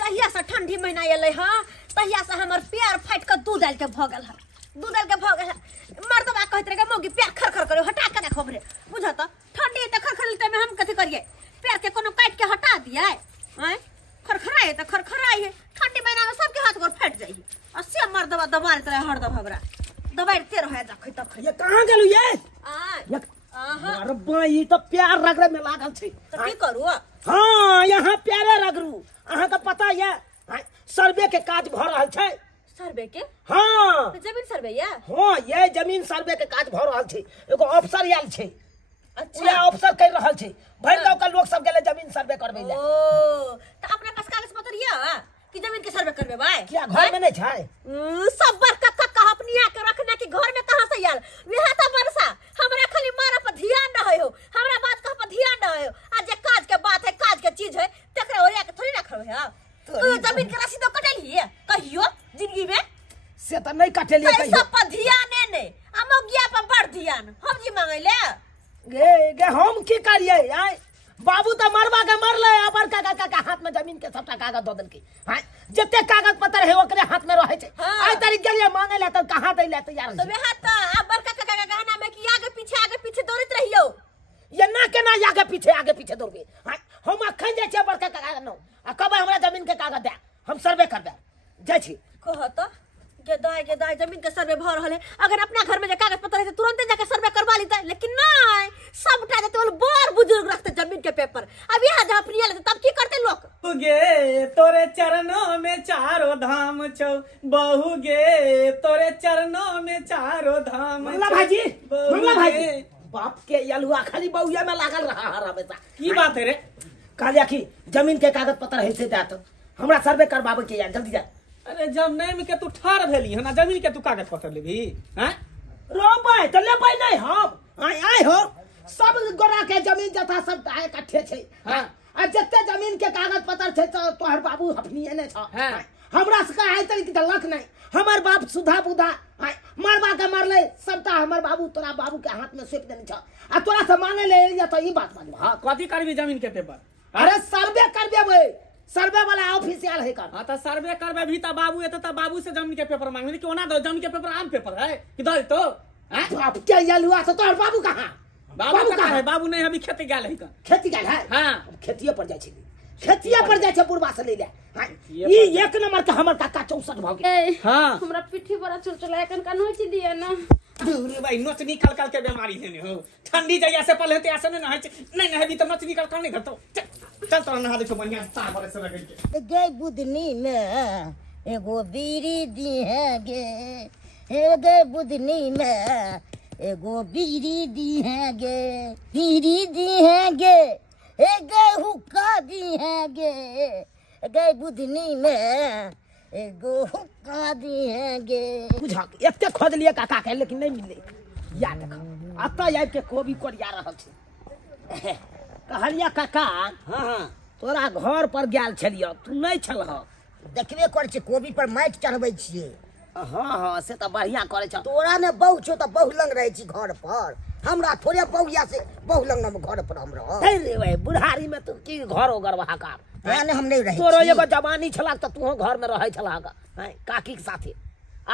जहिया से ठंडी महीना एले ह तहिया से हमर प्यार फाट के दूध डाल के भगल है मर्दबा कहत रहे मौगी प्यार खरखर करे हटा के देखो रे बुझा त ठंडी त खरखरते में हम कथि करिए प्यार के कोनो काट के हटा दिए हैं खरखराए त खरखराए है ठंडी महीना में सबके हाथ गोर फट जाई असे मर्दबा दबारत रहे हरदम हमरा दबारते रहे देखै तख ये कहां गेलु ये आ अरे भाई तो प्यार रगड़े में लागल छे त की करू हां यहां प्यारे रगड़ू अहां का पता है सर्वे के काज भ रहल छे सर्वे के हां जमीन सर्वे या हां ये जमीन सर्वे के काज भ रहल छे एगो अफसर आयल छे अच्छा ये अफसर कर रहल छे भर गांव का लोग सब गेले जमीन सर्वे करबे ले ओ त अपना पास कागज पत्र या कि जमीन के सर्वे करबे भाई क्या घर में नहीं छे सब बरका कक्का अपनिया के रखने की घर में कहां से आयल विहा त बरसा हमरा खाली मारा पर ध्यान न हो हमरा बात का पर ध्यान न हो आज जे काज के बात है काज के चीज है तकरे ओरिया के थोड़ी रखबे है तू जमीन के रसीद कटली है कहियो जिंदगी में से त नहीं कटेलिए कहियो सब पर ध्यान ने अमोगिया पर बड़ ध्यान हम जी मांगले गे हम की करिए आय बाबू तो मरवा के मरले अबर का हाथ में जमीन के सबटा कागज द देलके हां जते कागज पत्र है ओकरे हाथ में रहे छे आय तारी गेलिए मांगे ले त कहां दै ले तैयार तो वे हाथ अबर का गहना में कि आगे पीछे दौड़त रहियो ये ना केना आगे पीछे दौड़बे हां हम अखन जे छे बड़का कागज न आ कब हमरा जमीन के कागज दे हम सर्वे कर दे जाय छी कहत के दाई जमीन के सर्वे भ रहले अगर अपना घर में जे कागज पत्र है तुरंत जाके सर्वे करवा लेता लेकिन नहीं सबटा जे तो बड़ बुजुर्ग रखते जमीन के पेपर अब यहां जहां अपनी ले तब की करते लोग गे तोरे चरणों में चारों धाम छौ बहू गे तोरे चरणों में चारों धाम मंगला भाई बाप के यलुआ खाली बहुया में लागल रहा हर हमेशा की बात है रे कहलिया कि जमीन के कागज पत्र है से देत हमरा सर्वे करवाबे के या जल्दी जा अरे जब नहीं में के तू ठार भेली है ना जमीन के तू कागज पत्र लेबी हैं रोबे तो लेबे नहीं हम आए हो सब गोरा के जमीन जथा सब आए इकट्ठे छे हां आ जत्ते जमीन के कागज पत्र छे तो तोहर बाबू हफनिए ने छ हमरा से का आइ तरी के लख नहीं हमर बाप सुधा बुधा मरवा के मरले सबटा हमर बाबू तोरा बाबू के हाथ में सौंप देने छ आ तोरा से मांगे ले या तो ई बात मान हां कथि करबी जमीन के पेपर अरे सर्वे करबे सर्वे वाला ऑफिशियल है कर हां तो सर्वे करबे भी त बाबू एत त बाबू से जमीन के पेपर मांगबे कि ओना दो जमीन के पेपर आम पेपर है कि दो तो हैं बाप के यलुआ से तोहर बाबू कहां बाबू कहां है बाबू नहीं अभी खेती गेल है खेती गेल है हां खेतिए पर जाय छै खेतिए पर जाय छै बुढ़वा से ले ले ई एक नंबर के हमर काका 64 भ गेल हां हमरा पिट्ठी बड़ा चुलचुला एकन का नोच दिए ना दूरे भाई नोच निकल के बीमारी है हो ठंडी जइया से पहले ते ऐसे नहीं है भी तो नोच निकल कर नहीं करतो चल तो नहा दे बढ़िया सा बरे से लगे के गे बुधनी में एगो बीड़ी दी है गे बुधनी में एगो बीड़ी दी है गे हुक्का दी है गे बुधनी में एगो हुक्का दी है गे बुझा एते खोज लिए काका के लेकिन नहीं मिले या देख आता आइ के कोबी कोरिया रहल छै कहलिया काका हां तोरा घर पर गेल छलियो तू नहीं छलह देखबे कर छै कोबी पर माटि चढ़बै छियै हां से त बढ़िया करे छ तोरा ने बहु छौ त बहु लंग रहै छी घर पर हमरा थोड़े बहुया से बहु लंग न घर पर हम रह रे भाई बुढ़ारी में तू की घर ओगर वहा का यानी हम नहीं रहे तोरो एगो जवानी छला त तू घर में रहै छला हैं काकी के साथे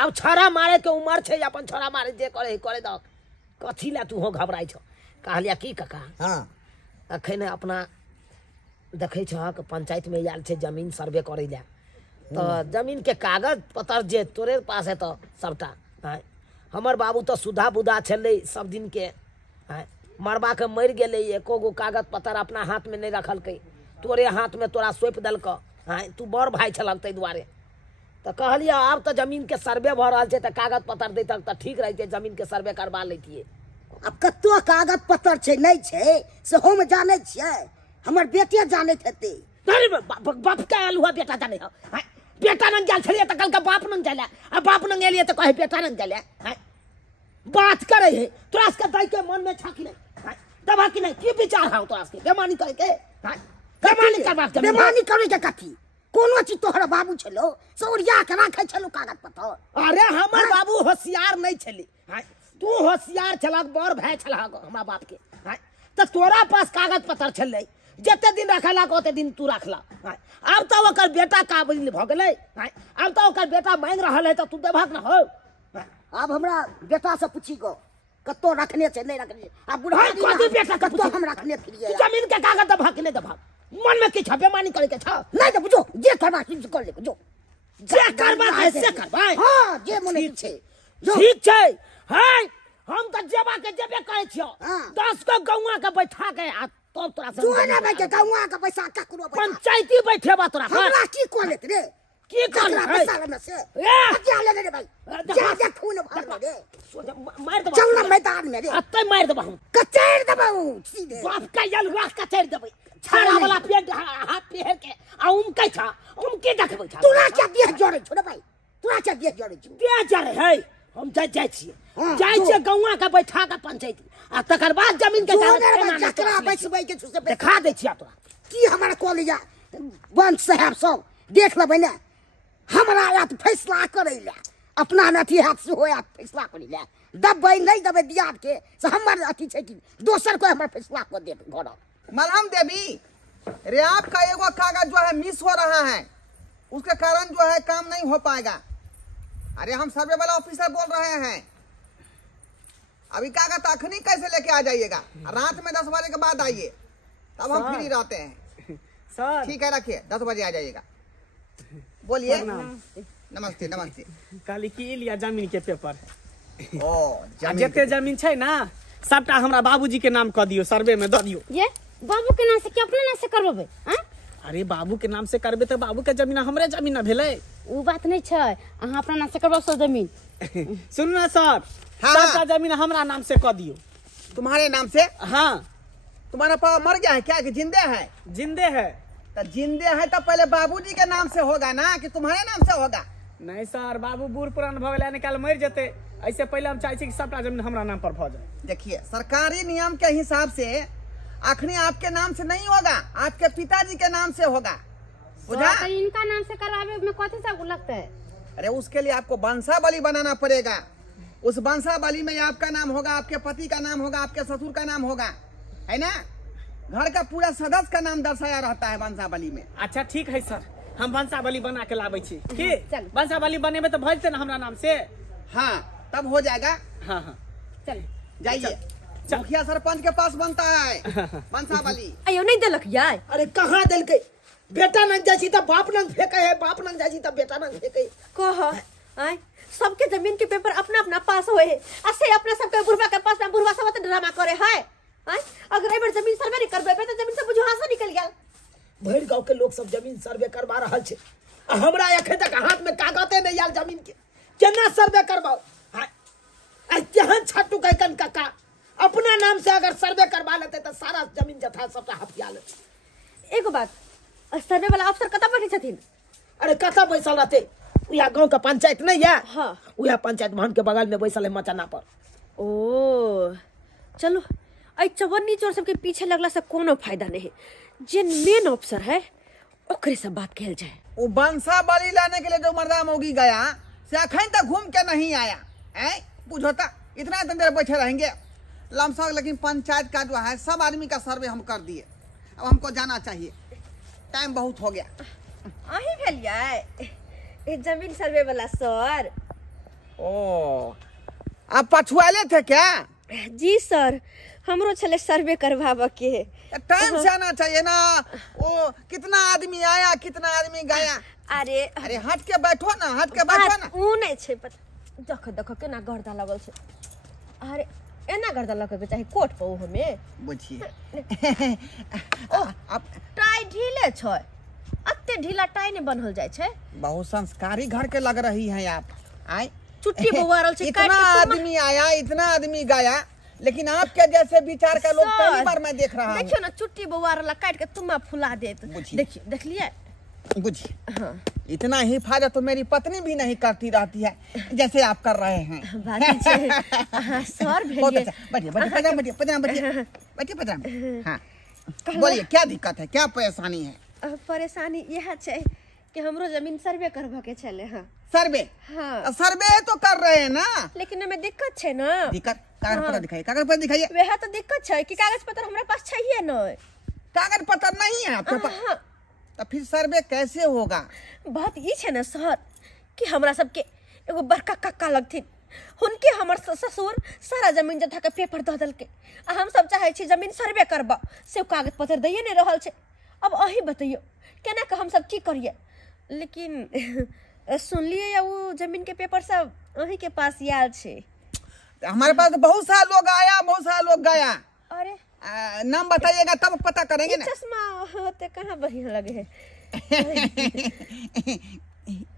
अब छरा मारे के उम्र छै अपन छरा मारे जे करे द कथि ला तू घबराई छ कहलिया की काका हां अखन अपना देखे छ कि पंचायत में आयल छे जमीन सर्वे करे ले तो जमीन के कागज पत्र जे तोरे पास है तो सबटा हैं हमर बाबू तो सुधा बुधा छले सब दिन के हैं मरबा के मर गेले एको गो कागज पत्र अपना हाथ में नहीं रखल के तोरे हाथ में तोरा सौंप दलक हैं तू बड़ भाई छलक तै दुआरे तो कहलिया अब तो जमीन के सर्वे भ रहल छे तो कागज पत्र देतक तो ठीक रहते जमीन के सर्वे करवा लेतिए अब कतो कागज पत्र छै नहीं छै से हम जाने छियै हमर बेटे जानैत हेतै अरे बाप का अलुआ बेटा जाने है बेटा नंग गेल छलिए त कल का बाप नंग गेले आ बाप नंग एलिए त कहे बेटा नंग गेले है बात करे है तोरा के दाई के मन में छा कि नहीं दबा कि नहीं की विचार है तोरा के बेमानी करे के है बेमानी करबा के बेमानी करे के कथि कोनो चीज तोहर बाबू छलो सौरिया के राखे छलो कागज पत्र अरे हमर बाबू होशियार नहीं छली है तू होशियार छलक बड़ भाई छलक हमरा बाप के है त तोरा पास कागज पत्र छले जते दिन रखला ओते दिन तू रखला। अब तो ओकर बेटा का बदल भ गेलै। अब तो ओकर बेटा मांग रहल है तो तू देबहक न हो। अब हमरा बेटा से पूछी गो कतो रखने से नहीं रखने। अब बुढ़ा कथी बेटा कतो हम रखने फिरिए जमीन के कागज देबहक कि नहीं देबहक? मन में किछ बेमानी करे के छ? नहीं तो बुझो जे करबा से कर ले जो जे करबा है से करबा। हां जे मने छे ठीक छै। हाय हम त जेबा के जेबे करे छियो। हाँ। 10 को गौवा के बैठा के आ तब तोरा से तू ना भाई के गौवा का पैसा ककरो पंचायती बैठेबा तोरा पर। हमरा की कोलेत रे की कर पैसा लेने से जा ले रे भाई जा जा खून भर रे मार दबा। चल ना मैदान में रे अत्ते मार दबा हम कचेर दबाऊ सीधे बाप का यल राख का चढ़ देबै। छाड़ा वाला पेट हाथ पेर के आ उनके छ उनके देखबै छ। तोरा क्या दिया जोड़े छोड़ भाई तोरा क्या दिया जोड़े छु दे जरे है हम जाय छियै। जाय छियै गौवा के बैठा के पंचायती आ तकर बाद जमीन के कागज जकरा बैसबै के छुसे देखा दै छियै तोरा। की हमरा कॉलेज वन साहब सब देख लेबै ने हमरा यात फैसला करै ले अपना अथी हाथ से होया फैसला करै ले दबै नहीं दबै दियाद के से हमर अथी छै कि दोसर कोई हमर फैसला कर दे घर। मलहम देवी रे आपका एगो कागज जो है मिस हो रहा है उसके कारण जो है काम नहीं हो पाएगा। अरे हम सर्वे वाला ऑफिसर बोल रहे हैं। अभी कागज अखनी कैसे लेके आ जाइएगा? रात में 10 बजे के बाद आइए तब हम फ्री रहते हैं। सर ठीक है रखिए 10 बजे आ जाइएगा। बोलिए। नमस्ते नमस्ते। काली की लिया जमीन के पेपर। ओ जते जमीन छै ना सबटा हमरा बाबूजी के नाम क दियो सर्वे में द दियो। ये बाबू के नाम से कि अपने नाम से करबे? अरे बाबू के नाम से करबे तो बाबू के जमीन हमरे जमीन न भेलै। वो बात नहीं छै अहाँ अपना नाम से करबो सब जमीन। सुन ना सर हाँ। सबटा जमीन हमरा नाम से क दियो। तुम्हारे नाम से? हाँ तुम्हारा पापा मर गया है क्या कि जिंदे है? जिंदे है। तो जिंदे है तो पहले बाबूजी के नाम से होगा ना कि तुम्हारे नाम से होगा? नहीं सर बाबू बूढ़ पुरान भ गेलै निकाल मर जेते। ऐसे पहले हम चाहे छी कि सबटा जमीन हमरा नाम पर भ जाए। देखिए सरकारी नियम के हिसाब से अखनी आपके नाम से नहीं होगा आपके पिताजी के नाम से होगा। बुझा? तो इनका नाम से करवावे में कथी सब लगता है? अरे उसके लिए आपको वंशावली बनाना पड़ेगा। उस वंशावली में आपका नाम होगा आपके पति का नाम होगा आपके ससुर का नाम होगा है ना। घर का पूरा सदस्य का नाम दर्शाया रहता है वंशावली में। अच्छा ठीक है सर हम वंशावली बना के लाबै छी। की चल। वंशावली बनेबे तो भज ना हमरा नाम से। हाँ तब हो जाएगा। हाँ हाँ चल जाइए मुखिया सरपंच के पास बनता है वंशावली। अयो नहीं देलक यार। अरे कहाँ देलकै? बेटा नंग जाई छी त बाप नंग फेंकै है बाप नंग जाई छी त बेटा नंग फेंकै। कह आय सबके जमीन के पेपर अपना अपना पास होए है असे अपना सबके बुढ़वा के पास में बुढ़वा सब ड्रामा करे है। आय अगर एबर जमीन सर्वे नहीं करबे तो जमीन से बुझासा निकल गेल। भरि गांव के लोग सब जमीन सर्वे करवा रहल छै। आ हमरा एखन तक हाथ में कागजे नहीं आयल जमीन के केना सर्वे करबाओ? आ केहन छट्टू कैकन काका अपना नाम से अगर सर्वे करवा लेते तो सारा जमीन जथा सबटा हथिया लेते। एगो बात सर्वे वाला अफसर कतऽ बैठे छथिन? अरे कतऽ बैसल रहते? उया गांव का पंचायत नहीं है? हाँ। उया पंचायत भवन के बगल में बैसल है मचाना पर। ओ चलो आई चवन्नी चोर सबके पीछे लगला से कोनो फायदा नहीं। जे मेन अफसर है ओकरे से बात कहल जाए। वो वंशावली लाने के लिए जो मर्दा मोगी गया से अखन तक घूम के नहीं आया है। बुझोता इतना देर बैठे रहेंगे लमसम। लेकिन पंचायत का जो है सब आदमी का सर्वे हम कर दिए। अब हमको जाना चाहिए टाइम बहुत हो गया। आही भेलिया ए जमीन सर्वे वाला सर। ओ आप पछुआले थे क्या? जी सर हमरो छले सर्वे करवाबा के। टाइम से आना चाहिए ना। वो कितना आदमी आया कितना आदमी गया। अरे अरे हट के बैठो ना हट के बैठो ना। ऊ नहीं छै पता देख देख केना गर्दा लगल छै। अरे एना गर्दा लगे के चाही कोट पर हमें बुझिए। अब टाई ढीले छै अत्ते ढीला टाई ने बनल जाय छै। बहुत संस्कारी घर के लग रही हैं आप। आए चुट्टी बवारल छै इतना आदमी आया इतना आदमी गया लेकिन आपके जैसे विचार का लोग पहली बार मैं देख रहा हूँ। देखियो ना चुट्टी बवारला काट के तुम्मा फुला देत। बुझिए। देखिए देख लिए बुझिए हाँ इतना हिफाजत तो मेरी पत्नी भी नहीं करती रहती है जैसे आप कर रहे हैं। बाकी छै हाँ, सर बहुत भेलिए अच्छा बैठिए बैठिए बैठिए पदराम बैठिए बैठिए पदराम। हाँ बोलिए क्या दिक्कत है क्या परेशानी है? परेशानी यह छै कि हमरो जमीन सर्वे करबा के छले। हाँ सर्वे? हाँ सर्वे तो कर रहे हैं ना लेकिन हमें दिक्कत छै ना। दिक्कत कागज पत्र दिखाइए कागज पत्र दिखाइए। वह तो दिक्कत छै कि कागज पत्र हमरा पास चाहिए न। कागज पत्र नहीं है आपके पास, हाँ। तो फिर सर्वे कैसे होगा? बात ये है ना सर कि हमरा सबके एगो बड़का काका लगथिन, हुनके हमर ससुर सारा जमीन जथा के पेपर दऽ देलकै आ हम सब चाहे छी जमीन सर्वे करबा, से कागज पत्र दैए नहीं रहल छै। अब अही बतैयो केना के हम सब की करिए? लेकिन सुनलिए या वो जमीन के पेपर सब अही के पास आयल छै। हमारे पास तो बहुत सारा लोग आया, बहुत सारा लोग गया। अरे नाम बताइएगा तब पता करेंगे ना। चश्मा होते कहाँ बढ़िया लगे है।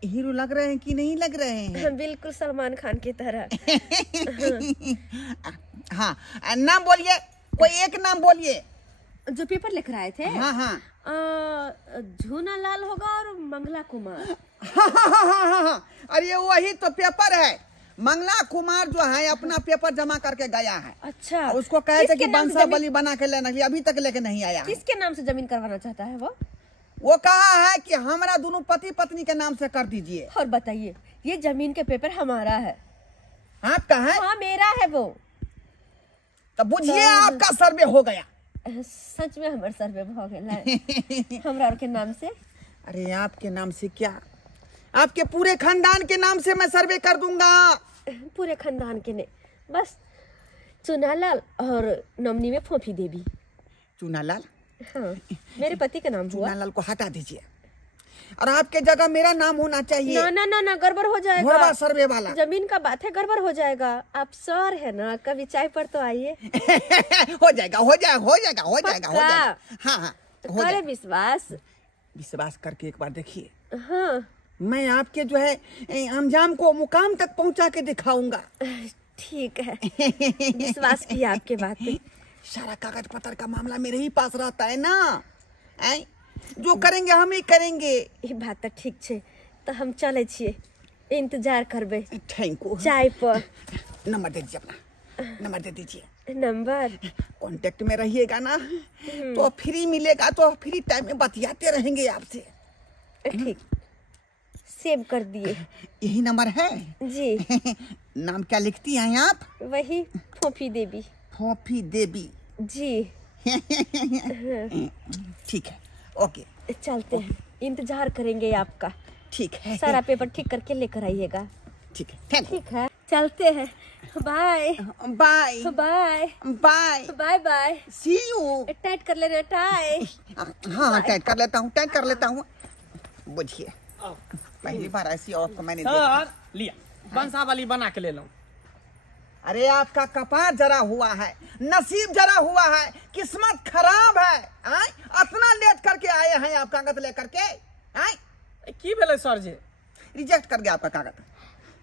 हीरो लग रहे हैं कि नहीं लग रहे हैं? बिल्कुल सलमान खान की तरह। हाँ, नाम बोलिए, कोई एक नाम बोलिए। जो पेपर लेकर आए थे? हाँ हाँ झूना लाल होगा और मंगला कुमार। हाँ। अरे वही तो पेपर है। मंगला कुमार जो है अपना पेपर जमा करके गया है। अच्छा, उसको कहे थे कि किसके नाम से बंसावली बना के लेना, अभी तक लेके नहीं आया है। किसके नाम से जमीन करवाना चाहता है वो कहा है कि हमारा दोनों पति पत्नी के नाम से कर दीजिए। और बताइए, ये जमीन के पेपर हमारा है। आपका है? हाँ मेरा है वो। तो बुझिए आपका सर्वे हो गया। सच में हमारे सर्वे हो गया हमरा के नाम से। अरे आपके नाम से क्या, आपके पूरे खानदान के नाम से मैं सर्वे कर दूंगा। पूरे खानदान के ने, बस चुनालाल और नमनी में फोफी देवी। चुनालाल? हाँ, मेरे पति का नाम हुआ। चुनालाल को हटा दीजिए और आपके जगह मेरा नाम होना चाहिए। ना ना ना ना, गड़बड़ हो जाएगा। सर्वे वाला जमीन का बात है, गड़बड़ हो जाएगा। आप सर है ना, कभी चाय पर तो आइए। हो जाएगा हो जाएगा हो जाएगा हो जाएगा हो जाएगा। हाँ हाँ हो करे जाएगा। विश्वास। विश्वास करके एक बार देखिए, हाँ मैं आपके जो है अंजाम को मुकाम तक पहुंचा के दिखाऊंगा। ठीक है, विश्वास किया आपके बात पे। सारा कागज पत्र का मामला मेरे ही पास रहता है ना। जो करेंगे हम ही करेंगे। ये बात तो ठीक छे, तो हम चले छिए, इंतजार करबे। Thank you. चाय पर नंबर दे दीजिए, अपना नंबर दे दीजिए। नंबर कांटेक्ट में रहिएगा ना, तो फ्री मिलेगा, तो फ्री टाइम में बतियाते रहेंगे आपसे। ठीक, सेव कर दिए। यही नंबर है जी। नाम क्या लिखती हैं आप? वही फोफी देवी। फोफी देवी जी। ठीक है, ओके चलते हैं, इंतजार करेंगे आपका। ठीक है, सारा पेपर ठीक करके लेकर आइएगा। ठीक है, थैंक यू। ठीक है, चलते हैं। Bye bye bye bye bye bye. See you. Tight कर लेना टाई। हाँ टाइट कर लेता हूँ, टाइट कर लेता हूँ। बुझिए, पहली बार ऐसी औरत को मैंने देखा। सर लिया, बंसावली बना के ले लो। अरे आपका कपार जरा हुआ है, नसीब जरा हुआ है, किस्मत खराब है। इतना लेट करके आए हैं आप कागज लेकर के। की भेले सर जी? रिजेक्ट कर गया आपका कागज,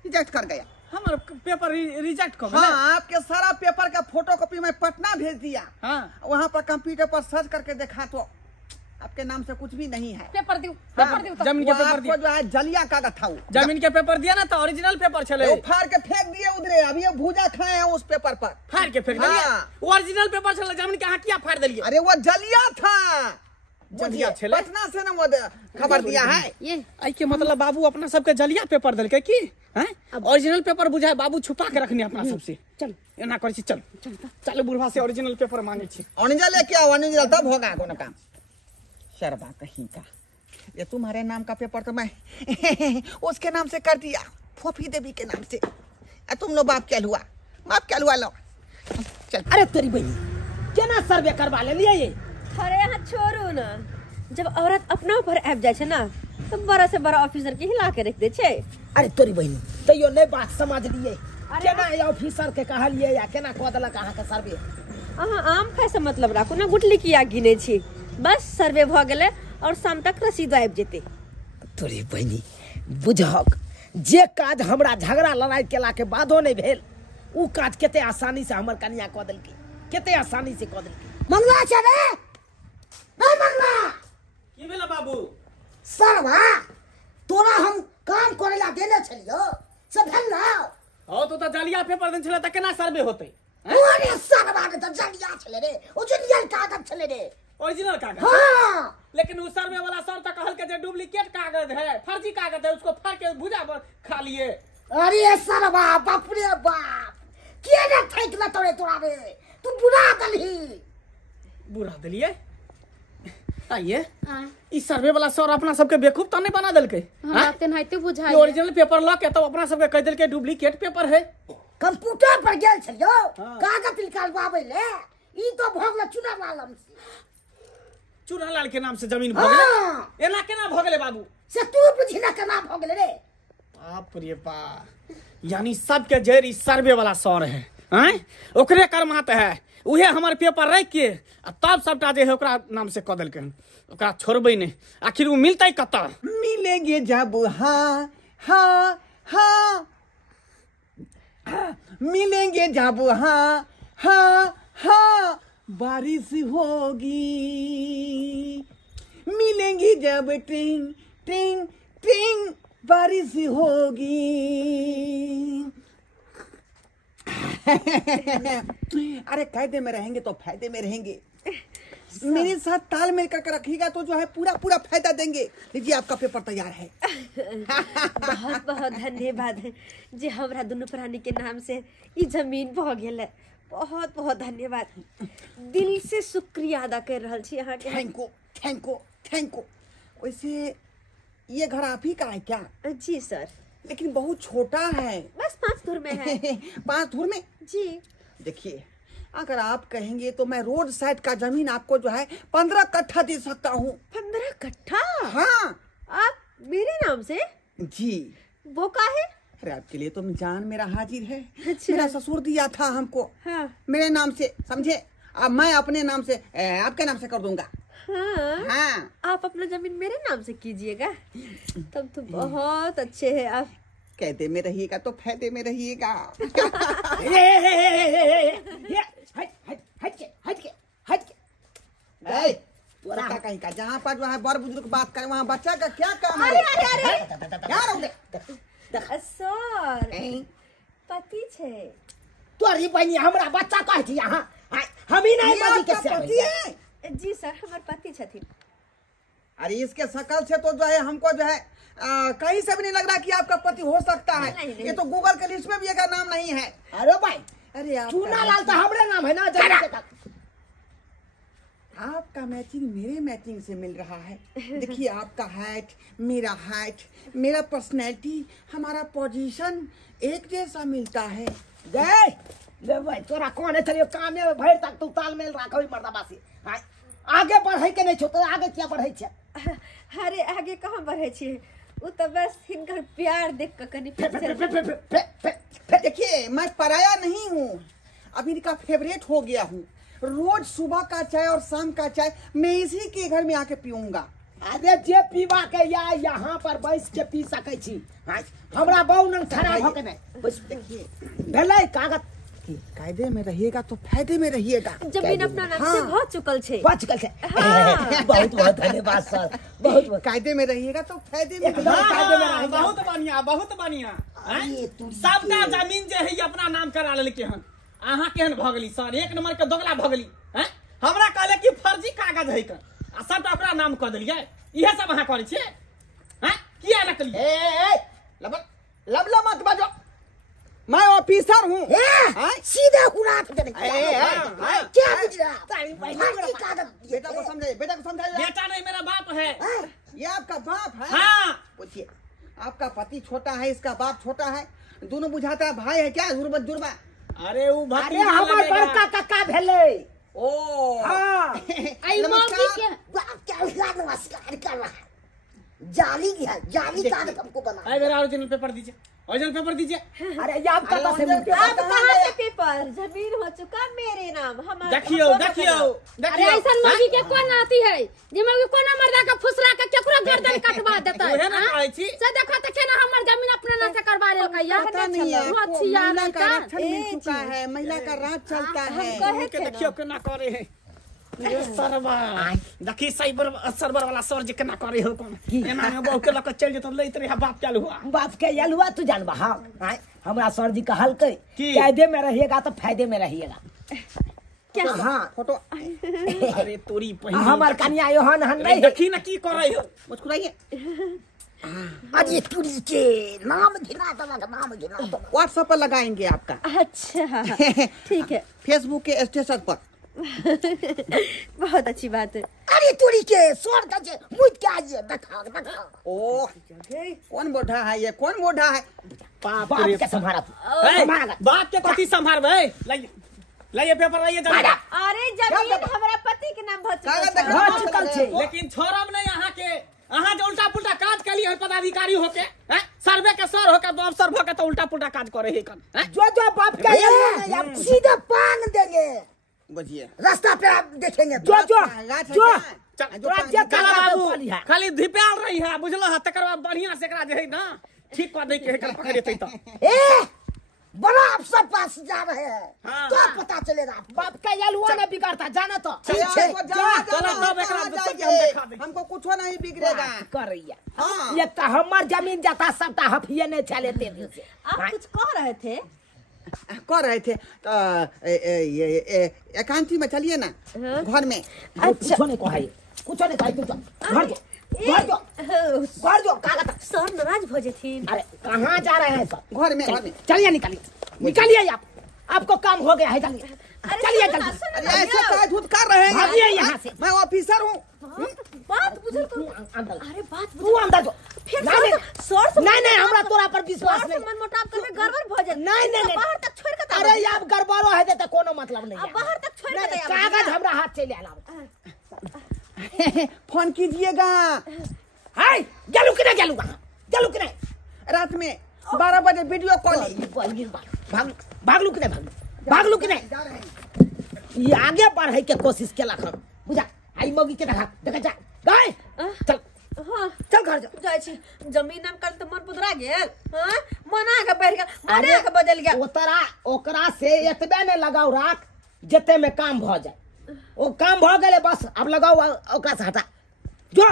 रिजेक्ट कर गया। हमारे पेपर रिजेक्ट कर हाँ, आपके सारा पेपर का फोटोकॉपी मैं पटना भेज दिया। हाँ। वहाँ पर कंप्यूटर पर सर्च करके देखा तो आपके नाम से कुछ भी नहीं है। पेपर दियो, पेपर दियो। जमीन के पेपर दियो। जो है जलिया कागज था वो। जमीन के पेपर दिया ना, तो ओरिजिनल पेपर चले। वो फाड़ के फेंक दिए उधरे, अभी ये भूजा खाए हैं उस पेपर पर। फाड़ के फेंक दिया। ओरिजिनल पेपर चले, जमीन के हाकिया फाड़ दिए। अरे वो जलिया था, जलिया छले। पटना से ना वो खबर दिया है। ये आई के मतलब बाबू अपना सबके जलिया पेपर दिल के की ओरिजिनल पेपर बुझाए बाबू छुपा के रखने अपना सबसे। चल एना कर छी, चल चल बुढ़वा से ओरिजिनल पेपर मांगे छी। ओरिजिनल लेके आओ, ओरिजिनल तब होगा कोनो काम। शर्मा कहीं का, ये तुम्हारे नाम का पेपर तो मैं उसके नाम से कर दिया, फोफी देवी के नाम से। तुम लोग बाप क्या हुआ, बाप क्या हुआ लो। चल। अरे तेरी बहनी केना सर्वे करवा ले लिया ये? अरे यहाँ छोड़ू ना, जब औरत अपना ऊपर आबि जाए ना, तो बड़ा से बड़ा ऑफिसर के हिला के रख दे छे। अरे तोरी बहनी तैयो नहीं बात समझ लिए। केना ये ऑफिसर के कहलिए या केना कह देलक अहाँ के सर्वे? अहाँ आम खाए से मतलब राखू ना, गुटली किया गिने छी, बस सर्वे भ गेले और शाम तक रसीद आबि जेते। तोरी बहनी बुझक, जे काज हमरा झगड़ा लड़ाई केला के बादो नहीं भेल, उ काज केते आसानी से हमर कन्या कह देलकी, केते आसानी से कह देलकी। मंगला छे रे, नहीं मंगला। की भेला बाबू? सरवा तोरा हम काम करेला देने छलियो, से भेल ना। हो तो जलिया पेपर देन छले त केना सर्वे होते? ओरे सरवा के तो जलिया छले रे, ओ जलिया कागज छले रे। ओरिजिनल कागज। हाँ, लेकिन उस सर्वे वाला सर तो कहल के जे डुप्लीकेट कागज है, फर्जी कागज है, उसको फाड़ के भुजा पर खा लिए। अरे सरवा बाप रे बाप, के ने ठेक ल तोरे तोरा रे, तू बुरा दलही। बुरा दिलिए आइए हाँ इस सर्वे वाला सर अपना सबके बेवकूफ तो नहीं बना देलके हमरा तेनाहिते बुझाइ ओरिजिनल पेपर ला के तब अपना सबके कह देलके डुप्लीकेट पेपर है। कंप्यूटर पर गेल छलियो कागज निकालबाबै ले ई तो भगल चुनाव आलम चूड़ालाल के नाम से जमीन भ गेलै एना केना भ गेलै बाबू से तू बुझी ना केना भ गेलै रे। बाप रे बाप यानी सबके जड़ इस सर्वे वाला सर है हैं ओकरे कर्मात है उहे हमर पेपर रख के आ तब सबटा जे है ओकरा नाम से क देलकै ओकरा छोड़बै नहीं आखिर वो मिलतै कतऽ मिलेंगे जब हाँ हाँ हाँ मिलेंगे जब हाँ हाँ हाँ बारिश होगी मिलेंगी जब टिंग टिंग टिंग बारिश होगी। अरे कायदे में रहेंगे तो फायदे में रहेंगे। मेरे साथ तालमेल करके रखिएगा तो जो है पूरा पूरा फायदा देंगे। लीजिए आपका पेपर तैयार है। बहुत बहुत धन्यवाद है जे हमरा दुनू प्राणी के नाम से ई जमीन भ गेल है। बहुत बहुत धन्यवाद दिल से शुक्रिया अदा कर रहल छी अहाँ के। Thank you thank you thank you. वैसे ये घर आप ही का है क्या? जी सर लेकिन बहुत छोटा है। बस 5 धुर में है। 5 धुर में? जी देखिए अगर आप कहेंगे तो मैं रोड साइड का जमीन आपको जो है 15 कट्ठा दे सकता हूँ। 15 कट्ठा? हाँ आप मेरे नाम से? जी। वो का है? अरे आपके लिए तो जान मेरा हाजिर है। अच्छा। मेरा ससुर दिया था हमको। हाँ मेरे नाम से समझे। अब मैं अपने नाम से आपके नाम से कर दूंगा। हाँ हाँ आप अपना जमीन मेरे नाम से कीजिएगा तब तो बहुत अच्छे हैं आप। कहते में रहिएगा तो फायदे में रहिएगा। तोरा कहीं का जहाँ पर जो है बड़ बुजुर्ग बात करे वहाँ बच्चा का क्या काम है? क्या रौदे? सर पति छे तोरी बहनी हमरा बच्चा कहै छी यहाँ हम ही नहीं ये बनी के आपका पति है? जी सर हमारे पति छथिन। अरे इसके शकल से तो जो है हमको जो है कहीं से भी नहीं लग रहा कि आपका पति हो सकता है। नहीं। ये तो गूगल के लिस्ट में भी एक नाम नहीं है। अरे भाई अरे आपका चूनालाल तो हमरे नाम है ना जमीन के। आपका मैचिंग मेरे मैचिंग से मिल रहा है। देखिए आपका हाइट मेरा हाइट मेरा पर्सनैलिटी हमारा पोजीशन एक जैसा मिलता है। गए ले भाई तोरा कौन है चलियो कामे में भर तक तू तालमेल राखो मर्दाबासी हां आगे बढ़ै के नहीं छो तो आगे क्या बढ़ै छै? अरे आगे कहाँ बढ़े छी वो तो बस इनका प्यार देख कर कनी देखिए मैं पराया नहीं हूँ अभी इनका फेवरेट हो गया हूँ। रोज सुबह का चाय और शाम का चाय मैं इसी के घर में आके पीऊंगा। अरे जे पीवा के या यहाँ पर बैठ के पी सकै छी। हां हमरा बहु न खराब हो के नहीं बस देखिए भेलै कागज कायदे में रहिएगा तो फायदे में रहिएगा। जमीन अपना नाम से हाँ। बहुत चुकल छे। बच गल छै। बहुत बहुत धन्यवाद सर बहुत कायदे में रहिएगा तो फायदे में एकदम रहिएगा। कायदे में रहिएगा। बहुत बढ़िया बहुत बढ़िया अरे तू सबटा जमीन जे है अपना नाम करा लेलकै हन। अहाँ केहन भ गेली सर एक नंबर के दोगला भ गेली हैं हमरा कहले कि फर्जी कागज है क आ सबटा ओकरा नाम क देलियै इहे सब अहाँ करै छियै हैं किया नकली ए लबला मत बजो मैं ऑफिसर हूँ। सीधे हुरात देने क्या बुझ रहा? बेटा को समझाइए बेटा को समझाइए। बेटा नहीं मेरा बाप है। ये आपका बाप है? हाँ पूछिए आपका पति छोटा है इसका बाप छोटा है दोनों बुझाता है भाई है क्या? जुर्बत जुर्बा। अरे वो अरे भतीजा हमर लगेगा। बड़का काका भेलै। ओ हां आई मौकी के क्या नमस्कार कर रहा है? जाली है जाली कागज हमको बना। अरे मेरा ओरिजिनल पेपर दीजिए ओरिजिनल पेपर दीजिए। अरे ये आपका अरे कैसे उधर मिलते अब कहाँ से पेपर जमीन हो चुका मेरे नाम हमारा देखियो देखियो अरे ऐसा मौकी के कौन आती है जे मौकी कोना मर्दा के फुसरा के केकरो गर्दन कटवा देता है। उहे ना कहै छी से देखा त केना हमर जमीन अपना नाम से करवा लेलकै या पता नहीं है आपको अच्छिया महिला नहीं का का आरक्षण मिल चुका है महिला का राज चलता है। कहे के थे देखियो केना करे है ये सरवा देखी साइबर सर्वर वाला सर जे केना करे हो कोन एना में बहु के लक चल जेत लैत रहे बाप चालू हुआ बाप के यल हुआ तू जानबा। हां हमरा सर जी कहलकै की? कायदे में रहिएगा तो फायदे में रहिएगा। क्या हां फोटो अरे तोरी पहिली हमर कन्या योहन हन नहीं है। देखी ना की करे हो मुस्कुराइए। अरे तुरी के नाम घिना व्हाट्सएप पर लगाएंगे आपका। अच्छा ठीक है फेसबुक के स्टेटस पर बहुत अच्छी बात है। अरे तोरी के सोर दे मुझ के आइए देखा देखा ओ कौन बूढ़ा है ये, कौन बूढ़ा है? बाप बाप रे के संभारा तू ए, संभारा बाप के कथी संभारबे? लाइए पेपर लाइए जल्दी। अरे जमीन हमारा पति के नाम भर कागज चुका देखा हाँ, चुकल छे। लेकिन छोड़ब नहीं यहाँ के। अहाँ जो उल्टा पुल्टा काज के लिए पदाधिकारी होके हैं, सर्वे के सर होके तो अफसर होके तो उल्टा पुल्टा काज करे है कन हैं? जो बाप का ये अब सीधे पांग देंगे बुझिए रास्ता पे आप देखेंगे जो गाछ है जो क्या? चल चला बाबू खाली धिपाल रही है बुझलो है, तकर बाद बढ़िया से एकरा जे है ना ठीक कर दे के एकर पकड़ेतै त। ए बड़ा अफसर पास जा रहे हैं हाँ। तो पता चलेगा बाप का यालुआ में बिगाड़ता जाना तो चलो, ठीक है चलो, तब एकरा सब हम देखा देंगे। हमको कुछ नहीं बिगड़ेगा। कर रही है हाँ। ये तो हमार जमीन जाता सबटा हफिये ने चले तेजी से आप कुछ कह रहे थे? कर रहे थे तो ये एकांती में चलिए ना घर में। कुछ नहीं कहा कुछ नहीं कहा तू घर जो घर जो घर जो कागज सर नाराज भजे थी। अरे कहाँ जा रहे हैं सब घर में घर में। चलिए निकलिए निकलिए आप आपको काम हो गया है चलिए चलिए सुनो ना, जल्दी सुनो अरे ना, ऐसे क्या झूठ कर रहे हैं? भागिए यहाँ से। मैं ऑफिसर हूँ। बात बुझल तो। अंदर अरे बात तू अंदर जो फिर नहीं सर से नहीं हमरा तोरा पर विश्वास सर से नहीं मन मुटाव करके गड़बड़ भजे। नहीं बाहर तक छोड़ के तो अरे आप गड़बड़ो है तो कोनो मतलब नहीं अब बाहर तक छोड़ के नहीं, तो कागज हमरा हाथ से ले आना फोन कीजिएगा हाय गेलू कि नहीं गेलू कहाँ गेलू कि नहीं रात में 12 बजे वीडियो कॉलिंग। भागलू कि नहीं भागलू कि नहीं ये आगे बढ़े के कोशिश केला खन बुझा आई मौगी के देखा जा गए चल हाँ चल घर जा जाइ छी जमीन नाम कल तो मन पुदरा गेल। हां मन आगे बढ़ गया मन आगे बदल गया। ओतरा ओकरा से एतबे ने लगाव राख जते में काम भ जाए ओ काम भ गेले बस अब लगाओ ओकरा से हटा जो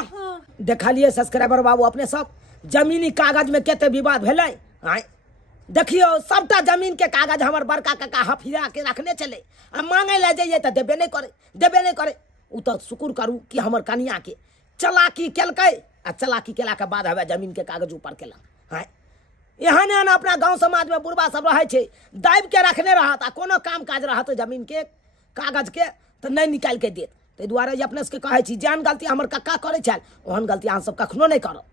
देखा लिए सब्सक्राइबर बाबू अपने सब जमीनी कागज में केते विवाद भेलै आय देखियो सबटा जमीन के कागज हमर बड़का काका हफिया के रखने चले आ मांगे ले जाइए तो देबे नहीं करे उ तो शुक्र करू कि हमर कनिया के चलाकी केलकै आ चलाकी केला के बाद हवे जमीन के कागज ऊपर केलक हाय यहाँ ने अपना गांव समाज में बुढ़वा सब रहे छे दाबि के रखने रहत आ कोनो काम काज रहत जमीन के कागज के तो नहीं निकाल के देत ताहि दुआरे अपने सबके कहै छी जान गलती हमर कक्का करे छल ओहन गलती अहाँ सब कखनो नहीं करब।